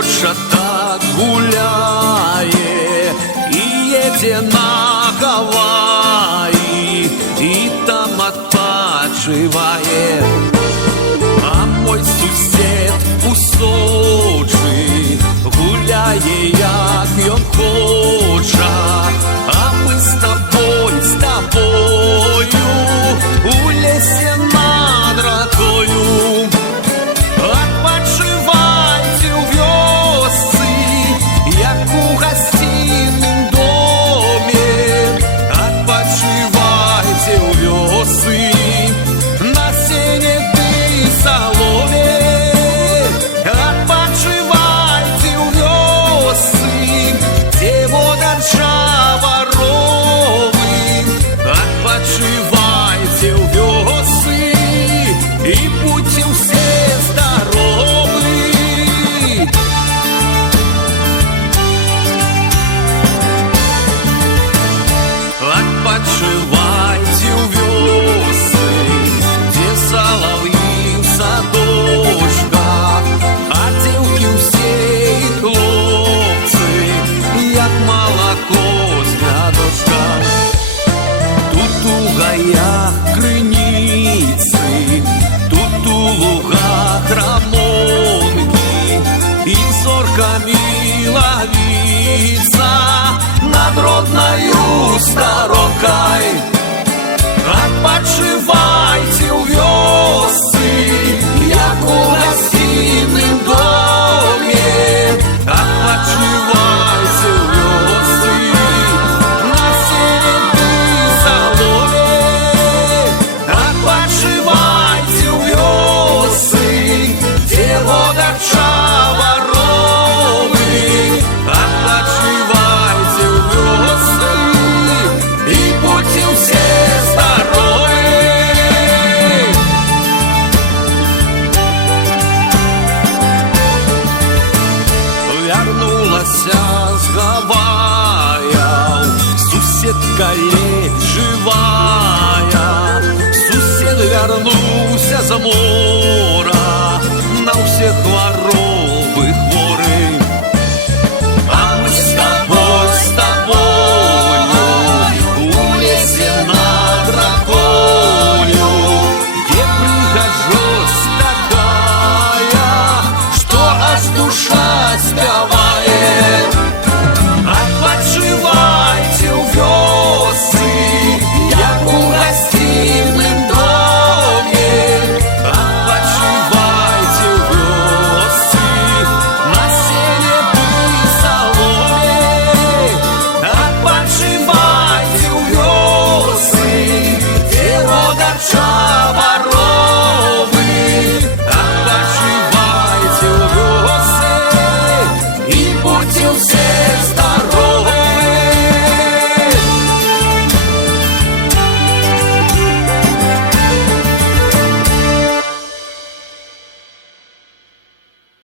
Польша так гуляет и едет на Гавайи, и там отпочивает. А мой сусед у Сочи гуляє, як він хоче. А ми з тобою у лісі над рекою. Отпочивайте у вёсцы, як у гостином доме. Отпочивайте у вёсцы на сене и соломе. Отпочивайте у вёсцы, где вода Чаворовы. Отпочивайте у вёсцы и будьте все здоровы. Отпочивайте у вёсы, где соловьи в садочках, а девки все и хлопцы, як молоко з рядочка. Тут у гаях криницы, тут у лугах рамонки, и зорками ловится над родною сторонкой. Отпочивайте у вёсы, як у гостином доме. Отпочивайте у вёсы на сене и соломе. Отпочивайте у вёсы, где вода Чаворовы. Отпочивайте у вёсы и будьте все здоровы. Вернулася з Гаваяў суседка ледь живая. Сусед вернуўся з мора, на ўсе хваробы хворы. А мы с тобою у лесе над рекою, где прихожусь такая, что аж душа